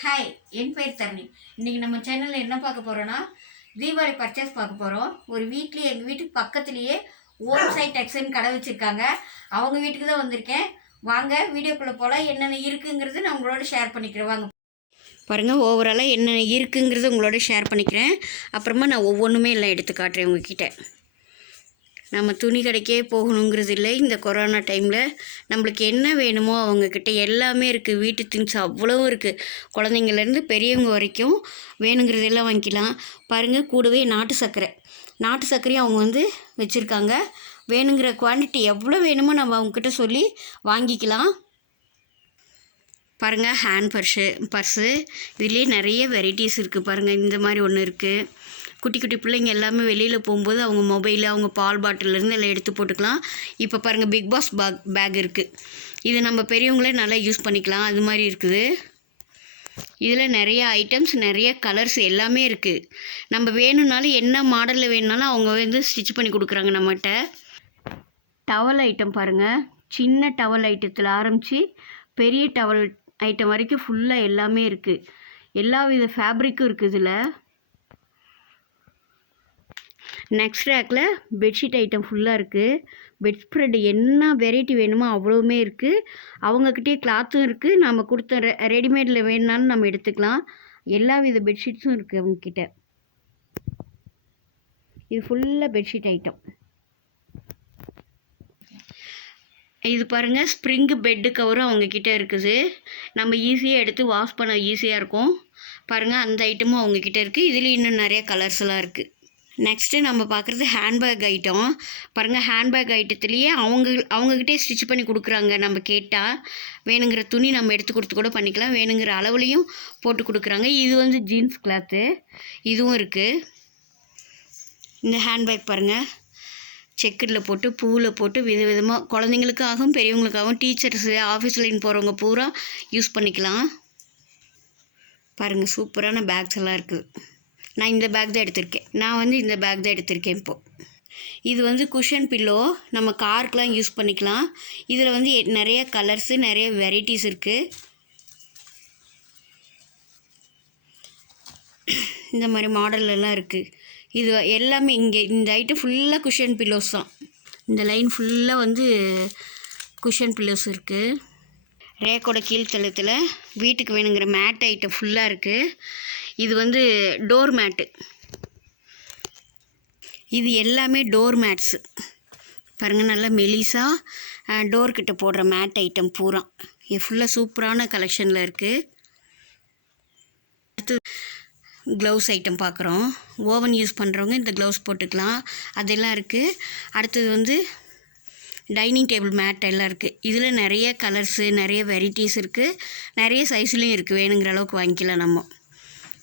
Hi, என் பேர் தரணி. இன்றைக்கி நம்ம சேனலில் என்ன பார்க்க போகிறோன்னா, தீபாவளி பர்ச்சேஸ் பார்க்க போகிறோம். ஒரு வீட்லேயே எங்கள் வீட்டுக்கு பக்கத்துலேயே ஓம் சைட் டெக்ஸ்டைல்னு கடை வச்சுருக்காங்க. அவங்க வீட்டுக்கு தான் வந்திருக்கேன். வாங்க வீடியோக்குள்ளே போகலாம். என்னென்ன இருக்குங்கிறது நான் உங்களோட ஷேர் பண்ணிக்கிறேன். வாங்க பாருங்கள், ஓவராலாக என்னென்ன இருக்குங்கிறது உங்களோட ஷேர் பண்ணிக்கிறேன். அப்புறமா நான் ஒவ்வொன்றுமே எல்லாம் எடுத்து காட்டுறேன் உங்ககிட்ட. நம்ம துணி கடைக்கே போகணுங்கிறது இல்லை. இந்த கொரோனா டைமில் நம்மளுக்கு என்ன வேணுமோ அவங்கக்கிட்ட எல்லாமே இருக்குது. வீட்டு திங்ஸ் அவ்வளவும் இருக்குது. குழந்தைங்கள்லேருந்து பெரியவங்க வரைக்கும் வேணுங்கிறதெல்லாம் வாங்கிக்கலாம். பாருங்கள், கூடவே நாட்டு சர்க்கரையும் அவங்க வச்சுருக்காங்க. வேணுங்கிற குவான்டிட்டி எவ்வளோ வேணுமோ நம்ம அவங்கக்கிட்ட சொல்லி வாங்கிக்கலாம். பாருங்கள், ஹேண்ட் பர்ஸு இதுலேயே நிறைய வெரைட்டிஸ் இருக்குது. பாருங்கள், இந்த மாதிரி ஒன்று இருக்குது. குட்டி குட்டி பிள்ளைங்க எல்லாமே வெளியில் போகும்போது அவங்க மொபைலு, அவங்க பால் பாட்டிலேருந்து எல்லாம் எடுத்து போட்டுக்கலாம். இப்போ பாருங்கள், பிக் பாஸ் பேக் இருக்குது. இது நம்ம பெரியவங்களே நல்லா யூஸ் பண்ணிக்கலாம். அது மாதிரி இருக்குது. இதில் நிறைய ஐட்டம்ஸ், நிறைய கலர்ஸ் எல்லாமே இருக்குது. நம்ம வேணும்னாலும் என்ன மாடலில் வேணுனாலும் அவங்க ஸ்டிச் பண்ணி கொடுக்குறாங்க நம்மகிட்ட. டவல் ஐட்டம் பாருங்கள், சின்ன டவல் ஐட்டத்தில் ஆரம்பித்து பெரிய டவல் ஐட்டம் வரைக்கும் ஃபுல்லாக எல்லாமே இருக்குது. எல்லா வித ஃபேப்ரிக்கும் இருக்குது இதில். நெக்ஸ்ட் ரேக்கில் பெட்ஷீட் ஐட்டம் ஃபுல்லாக இருக்குது. பெட் ஸ்ப்ரெட் என்ன வெரைட்டி வேணுமோ அவ்வளோவுமே இருக்குது. அவங்கக்கிட்டே கிளாத்தும் இருக்குது. நம்ம கொடுத்த ரெடிமேடில் வேணுனாலும் நம்ம எடுத்துக்கலாம். எல்லா வித பெட்ஷீட்ஸும் இருக்குது அவங்கக்கிட்ட. இது ஃபுல்லாக பெட்ஷீட் ஐட்டம். இது பாருங்கள், ஸ்ப்ரிங்கு பெட்டு கவரும் அவங்கக்கிட்ட இருக்குது. நம்ம ஈஸியாக எடுத்து வாஷ் பண்ண ஈஸியாக இருக்கும். பாருங்கள், அந்த ஐட்டமும் அவங்கக்கிட்ட இருக்குது. இதுலேயும் இன்னும் நிறைய கலர்ஸ்லாம் இருக்குது. நெக்ஸ்ட்டு நம்ம பார்க்குறது ஹேண்ட்பேக் ஐட்டம். பாருங்கள், ஹேண்ட்பேக் ஐட்டத்துலேயே அவங்கக்கிட்டே ஸ்டிச் பண்ணி கொடுக்குறாங்க. நம்ம கேட்டால் வேணுங்கிற துணி நம்ம எடுத்து கொடுத்து கூட பண்ணிக்கலாம். வேணுங்கிற அளவுலையும் போட்டு கொடுக்குறாங்க. இது ஜீன்ஸ் கிளாத்து, இதுவும் இருக்குது. இந்த ஹேண்ட்பேக் பாருங்கள், செக்கரில் போட்டு பூவில் போட்டு விதவிதமாக குழந்தைங்களுக்காகவும் பெரியவங்களுக்காகவும் டீச்சர்ஸு ஆஃபீஸில் போகிறவங்க பூரா யூஸ் பண்ணிக்கலாம். பாருங்கள், சூப்பரான பேக்ஸ் எல்லாம் இருக்குது. நான் இந்த பேக் தான் எடுத்திருக்கேன். இந்த பேக் தான் எடுத்திருக்கேன் இப்போது. இது குஷன் பில்லோ, நம்ம காருக்கெலாம் யூஸ் பண்ணிக்கலாம். இதில் நிறைய கலர்ஸு, நிறைய வெரைட்டிஸ் இருக்குது. இந்த மாதிரி மாடல்லாம் இருக்குது. இது எல்லாமே இங்கே இந்த ஐட்டம் ஃபுல்லாக குஷன் பில்லோஸ் தான். இந்த லைன் ஃபுல்லாக குஷன் பில்லோஸ் இருக்குது. ரேக்கோட கீழ்த்தளத்தில் வீட்டுக்கு வேணுங்கிற மேட் ஐட்டம் ஃபுல்லாக இருக்குது. இது டோர் மேட்டு. இது எல்லாமே டோர் மேட்ஸு. பாருங்கள், நல்லா மெலிசாக டோர்கிட்ட போடுற மேட் ஐட்டம் பூரா. இது ஃபுல்லாக சூப்பரான கலெக்ஷனில் இருக்குது. அடுத்து க்ளவுஸ் ஐட்டம் பார்க்குறோம். ஓவன் யூஸ் பண்ணுறவங்க இந்த க்ளவுஸ் போட்டுக்கலாம். அதெல்லாம் இருக்குது. அடுத்தது டைனிங் டேபிள் மேட் எல்லாம் இருக்குது. இதில் நிறைய கலர்ஸு, நிறைய வெரைட்டிஸ் இருக்குது. நிறைய சைஸ்லேயும் இருக்குது. வேணுங்கிற அளவுக்கு வாங்கிக்கலாம் நம்ம.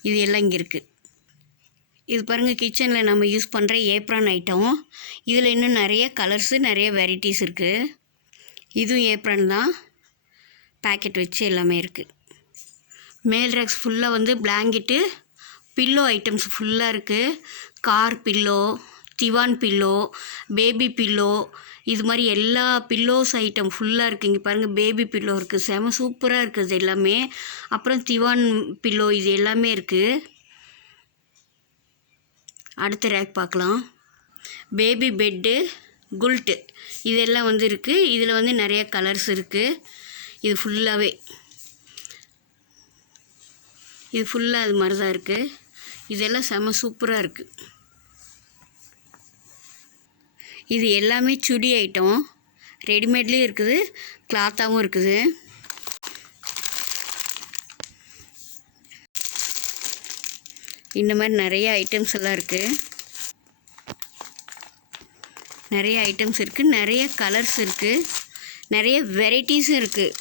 இது எல்லாம் இங்கே இருக்குது. இது பாருங்கள், கிச்சனில் நம்ம யூஸ் பண்ணுற ஏப்ரான் ஐட்டம். இதில் இன்னும் நிறைய கலர்ஸு, நிறைய வெரைட்டிஸ் இருக்குது. இதுவும் ஏப்ரான் தான், பேக்கெட் வச்சு எல்லாமே இருக்குது. மேல் ரேக்ஸ் ஃபுல்லாக பிளாங்கெட்டு, பில்லோ ஐட்டம்ஸ் ஃபுல்லாக இருக்குது. கார் பில்லோ, திவான் பில்லோ, பேபி பில்லோ, இது மாதிரி எல்லா பில்லோஸ் ஐட்டம் ஃபுல்லாக இருக்குது. இங்கே பாருங்கள், பேபி பில்லோ இருக்குது. செம சூப்பராக இருக்குது எல்லாமே. அப்புறம் திவான் பில்லோ, இது எல்லாமே இருக்குது. அடுத்த ரேக் பார்க்கலாம். பேபி பெட்டு, குல்ட்டு, இதெல்லாம் இருக்குது. இதில் நிறைய கலர்ஸ் இருக்குது. இது ஃபுல்லாகவே அது மாதிரி தான் இருக்குது. இதெல்லாம் செம சூப்பராக இருக்குது. இது எல்லாமே சுடி ஐட்டம். ரெடிமேட்லேயும் இருக்குது, கிளாத்தாகவும் இருக்குது. இந்த மாதிரி நிறைய ஐட்டம்ஸ் எல்லாம் இருக்குது. நிறைய ஐட்டம்ஸ் இருக்குது, நிறைய கலர்ஸ் இருக்குது, நிறைய வெரைட்டிஸும் இருக்குது.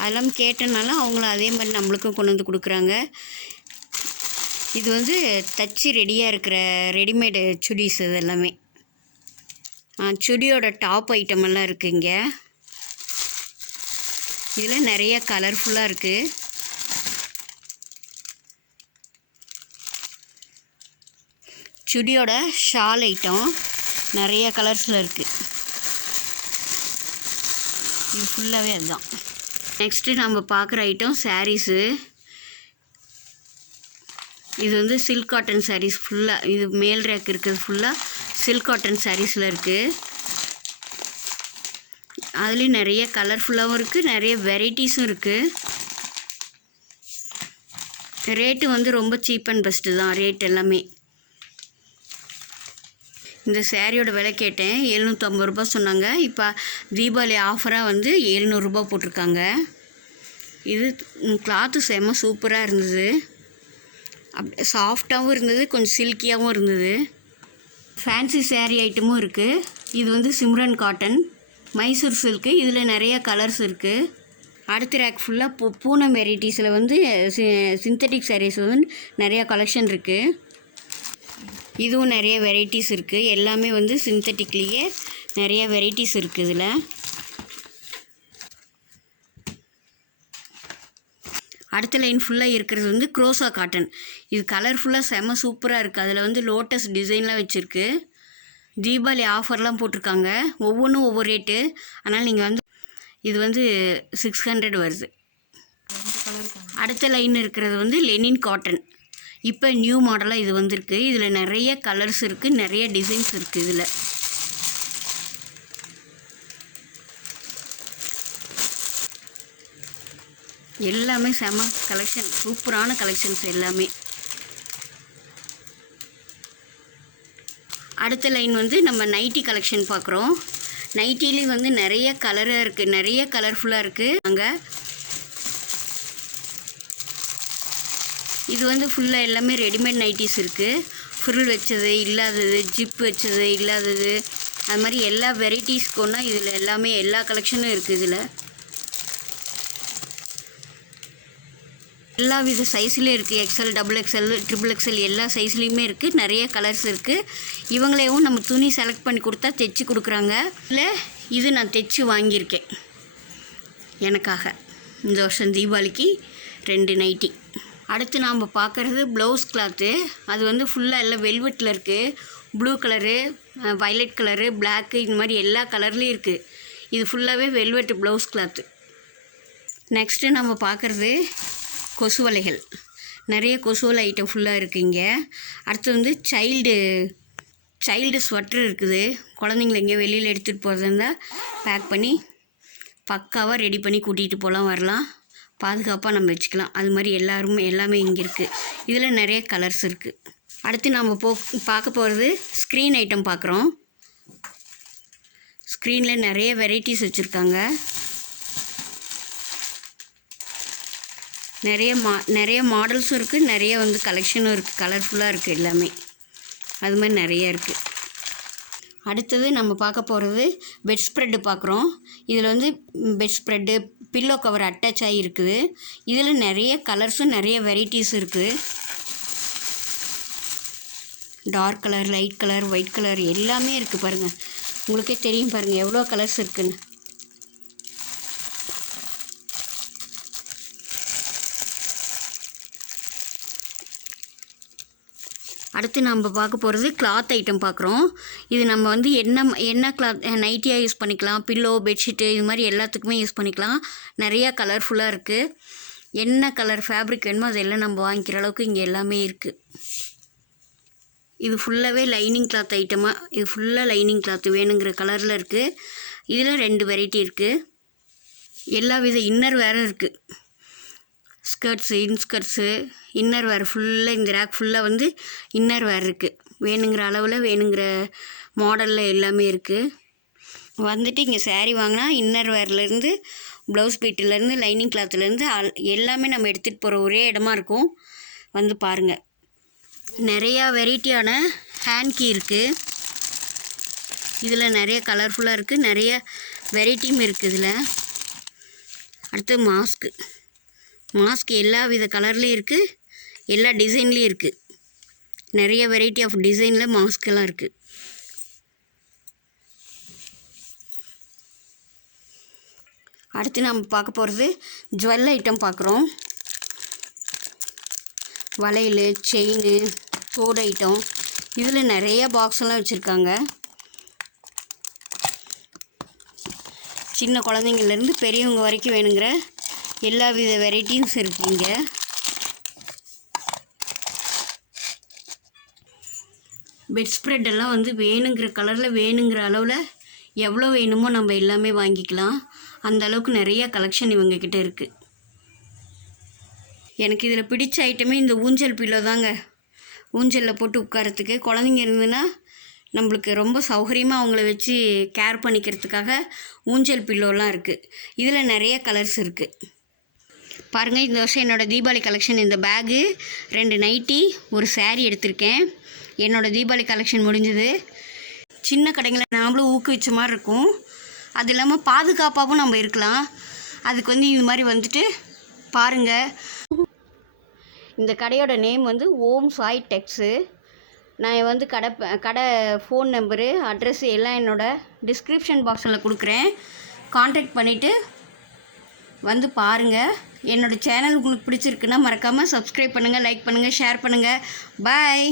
அதெல்லாம் கேட்டனால அவங்களும் அதே மாதிரி நம்மளுக்கும் கொண்டு வந்து கொடுக்குறாங்க. இது தச்சு ரெடியாக இருக்கிற ரெடிமேடு சுடிஸ். இது எல்லாமே சுடியோட டாப் ஐட்டம் எல்லாம் இருக்குது இங்கே. இதில் நிறைய கலர்ஃபுல்லாக இருக்குது. சுடியோட ஷால் ஐட்டம் நிறைய கலர்ஸில் இருக்குது. இது ஃபுல்லாகவே அதுதான். நெக்ஸ்ட்டு நம்ம பார்க்குற ஐட்டம் சாரீஸு. இது வந்து சில்க் காட்டன் சாரீஸ் ஃபுல்லாக, இது மேல் ரேக் இருக்கிறது ஃபுல்லாக சில்க் காட்டன் சாரீஸில் இருக்குது. அதுலேயும் நிறைய கலர்ஃபுல்லாகவும் இருக்குது, நிறைய வெரைட்டிஸும் இருக்குது. ரேட்டு வந்து ரொம்ப சீப் அண்ட் பெஸ்ட்டு தான் ரேட் எல்லாமே. இந்த சேரீயோட விலை கேட்டேன், 750 ரூபா சொன்னாங்க. இப்போ தீபாவளி ஆஃபராக வந்து 700 ரூபா போட்டிருக்காங்க. இது கிளாத்து செம்ம சூப்பராக இருந்தது, சாஃப்டாகவும் இருந்தது, கொஞ்சம் சில்கியாகவும் இருந்தது. ஃபேன்சி சேரீ ஐட்டமும் இருக்குது. இது வந்து சிம்ரன் காட்டன் மைசூர் சில்க்கு, இதில் நிறைய கலர்ஸ் இருக்குது. அடுத்த ரேக் ஃபுல்லாக பூனம் வெரைட்டிஸில் வந்து சிந்தட்டிக் சாரீஸ் வந்து நிறையா கலெக்ஷன் இருக்குது. இதுவும் நிறைய வெரைட்டிஸ் இருக்குது, எல்லாமே வந்து சிந்தட்டிக்லேயே நிறைய வெரைட்டிஸ் இருக்குது. இதில் அடுத்த லைன் ஃபுல்லாக இருக்கிறது வந்து க்ரோசா காட்டன். இது கலர்ஃபுல்லாக செம்ம சூப்பராக இருக்குது. அதில் வந்து லோட்டஸ் டிசைன்லாம் வச்சுருக்கு. தீபாவளி ஆஃபர்லாம் போட்டிருக்காங்க, ஒவ்வொன்றும் ஒவ்வொரு ரேட்டு. அதனால் நீங்கள் வந்து இது வந்து 600 வருது. அடுத்த லைன் இருக்கிறது வந்து லெனின் காட்டன். இப்போ நியூ மாடலாக இது வந்திருக்கு. இதில் நிறைய கலர்ஸ் இருக்குது, நிறைய டிசைன்ஸ் இருக்குது. இதில் எல்லாமே செம கலெக்ஷன், சூப்பரான கலெக்ஷன்ஸ் எல்லாமே. அடுத்த லைன் வந்து நம்ம நைட்டி கலெக்ஷன் பார்க்குறோம். நைட்டிலேயும் வந்து நிறைய கலராக இருக்குது, நிறைய கலர்ஃபுல்லாக இருக்குது. அங்கே இது வந்து ஃபுல்லாக எல்லாமே ரெடிமேட் நைட்டிஸ் இருக்குது. ஃப்ரில் வச்சது இல்லாதது, ஜிப் வச்சது இல்லாதது, அது மாதிரி எல்லா வெரைட்டிஸ்க்குன்னா இதில் எல்லாமே எல்லா கலெக்ஷனும் இருக்குது. இதில் எல்லா வித சைஸ்லேயும் இருக்குது. எக்ஸ்எல், XXL, XXL எல்லா சைஸ்லேயுமே இருக்குது. நிறைய கலர்ஸ் இருக்குது. இவங்களேவும் நம்ம துணி செலக்ட் பண்ணி கொடுத்தா தைச்சி கொடுக்குறாங்க. இல்லை இது நான் தைச்சி வாங்கியிருக்கேன் எனக்காக இந்த வருஷம் தீபாவளிக்கு 2 நைட்டி. அடுத்து நாம் பார்க்குறது ப்ளவுஸ் கிளாத்து. அது வந்து ஃபுல்லாக எல்லாம் வெல்வெட்டில் இருக்குது. Blue colour, violet colour, black, இந்த மாதிரி எல்லா கலர்லேயும் இருக்குது. இது ஃபுல்லாகவே வெல்வெட் ப்ளவுஸ் கிளாத்து. நெக்ஸ்ட்டு நம்ம பார்க்குறது கொசு வலைகள். நிறைய கொசு வலை ஐட்டம் ஃபுல்லாக இருக்குது இங்கே. அடுத்து வந்து சைல்டு ஸ்வெட்டர் இருக்குது. குழந்தைங்கள எங்கேயோ வெளியில் எடுத்துகிட்டு போகிறதா இருந்தால் பேக் பண்ணி பக்காவாக ரெடி பண்ணி கூட்டிகிட்டு போகலாம், வரலாம், பாதுகாப்பாக நம்ம வச்சுக்கலாம். அது மாதிரி எல்லாமே இங்கே இருக்குது. இதில் நிறைய கலர்ஸ் இருக்குது. அடுத்து நம்ம பார்க்க போகிறது ஸ்க்ரீன் ஐட்டம் பார்க்குறோம். ஸ்க்ரீனில் நிறைய வெரைட்டிஸ் வச்சுருக்காங்க. நிறைய மாடல்ஸும் இருக்குது, நிறைய வந்து கலெக்ஷனும் இருக்குது, கலர்ஃபுல்லாக இருக்குது எல்லாமே. அது மாதிரி நிறைய இருக்குது. அடுத்தது நம்ம பார்க்க போகிறது பெட் ஸ்ப்ரெட்டு பார்க்குறோம். இதில் வந்து bed spread, pillow cover attach ஆகி இருக்குது. இதில் நிறைய கலர்ஸும் நிறைய வெரைட்டிஸும் இருக்குது. Dark colour, light colour, white colour எல்லாமே இருக்குது. பாருங்கள், உங்களுக்கே தெரியும் பாருங்கள் எவ்வளோ கலர்ஸ் இருக்குதுன்னு. அடுத்து நம்ம பார்க்க போகிறது கிளாத் ஐட்டம் பார்க்குறோம். இது நம்ம வந்து என்ன கிளாத் நைட்டியாக யூஸ் பண்ணிக்கலாம், பில்லோ, பெட்ஷீட்டு, இது மாதிரி எல்லாத்துக்குமே யூஸ் பண்ணிக்கலாம். நிறையா கலர்ஃபுல்லாக இருக்குது. என்ன கலர் ஃபேப்ரிக் வேணுமோ அதெல்லாம் நம்ம வாங்கிக்கிற அளவுக்கு இங்கே எல்லாமே இருக்குது. இது ஃபுல்லாகவே லைனிங் கிளாத் ஐட்டமாக, இது ஃபுல்லாக லைனிங் கிளாத்து வேணுங்கிற கலரில் இருக்குது. இதில் 2 வெரைட்டி இருக்குது. எல்லா வித இன்னர் வேறும் இருக்குது. ஸ்கர்ட்ஸு, இன்ஸ்கர்ட்ஸு, இன்னர் வேர் ஃபுல்லாக இந்த ரேக் ஃபுல்லாக வந்து இன்னர் வேர் இருக்குது. வேணுங்கிற அளவில் வேணுங்கிற மாடலில் எல்லாமே இருக்குது. வந்துட்டு இங்கே சேரீ வாங்கினா இன்னர் வேர்லேருந்து ப்ளவுஸ் பீட்டிலேருந்து லைனிங் கிளாத்துலேருந்து எல்லாமே நம்ம எடுத்துகிட்டு போகிற ஒரே இடமா இருக்கும். வந்து பாருங்கள், நிறையா வெரைட்டியான ஹேண்ட் கீ இருக்குது. இதில் நிறைய கலர்ஃபுல்லாக இருக்குது, நிறைய வெரைட்டியும் இருக்குது இதில். அடுத்து மாஸ்க் எல்லா வித கலர்லேயும் இருக்குது, எல்லா டிசைன்லேயும் இருக்குது. நிறைய வெரைட்டி ஆஃப் டிசைனில் மாஸ்க்கெல்லாம் இருக்குது. அடுத்து நம்ம பார்க்க போகிறது ஜுவல் ஐட்டம் பார்க்குறோம். வளையல், செயின், தோடு ஐட்டம். இதில் நிறைய பாக்ஸெல்லாம் வச்சுருக்காங்க. சின்ன குழந்தைங்கள்லேருந்து பெரியவங்க வரைக்கும் வேணுங்கிற எல்லா வித வெரைட்டிஸ் இருக்குங்க. பெட் ஸ்ப்ரெட் எல்லாம் வந்து வேணுங்கிற கலரில் வேணுங்கிற அளவில் எவ்வளோ வேணுமோ நம்ம எல்லாமே வாங்கிக்கலாம். அந்த அளவுக்கு நிறைய கலெக்ஷன் இவங்கக்கிட்ட இருக்குது. எனக்கு இதில் பிடிச்ச ஐட்டமே இந்த ஊஞ்சல் பில்லோ தாங்க. ஊஞ்சலில் போட்டு உட்காரத்துக்கு குழந்தைங்க இருந்ததுன்னா நம்மளுக்கு ரொம்ப சௌகரியமாக அவங்கள வச்சு கேர் பண்ணிக்கிறதுக்காக ஊஞ்சல் பில்லோலாம் இருக்குது. இதில் நிறைய கலர்ஸ் இருக்குது. பாருங்கள், இந்த வருஷம் என்னோடய தீபாவளி கலெக்ஷன் இந்த பேகு, 2 நைட்டி, ஒரு saree எடுத்திருக்கேன். என்னோடய தீபாவளி கலெக்ஷன் முடிஞ்சது. சின்ன கடைங்களை நாமளும் ஊக்குவிச்ச மாதிரி இருக்கும். அது இல்லாமல் பாதுகாப்பாகவும் நம்ம இருக்கலாம். அதுக்கு வந்து இது மாதிரி வந்துட்டு பாருங்கள். இந்த கடையோட நேம் வந்து ஓம் சாய் டெக்ஸு. நான் வந்து கடை ஃபோன் நம்பரு, அட்ரஸ் எல்லாம் என்னோடய டிஸ்கிரிப்ஷன் பாக்ஸில் கொடுக்குறேன். காண்டாக்ட் பண்ணிவிட்டு வந்து பாருங்கள். என்னோடய சேனல் உங்களுக்கு பிடிச்சிருக்குன்னா மறக்காமல் சப்ஸ்கிரைப் பண்ணுங்கள், லைக் பண்ணுங்கள், ஷேர் பண்ணுங்கள். பாய்.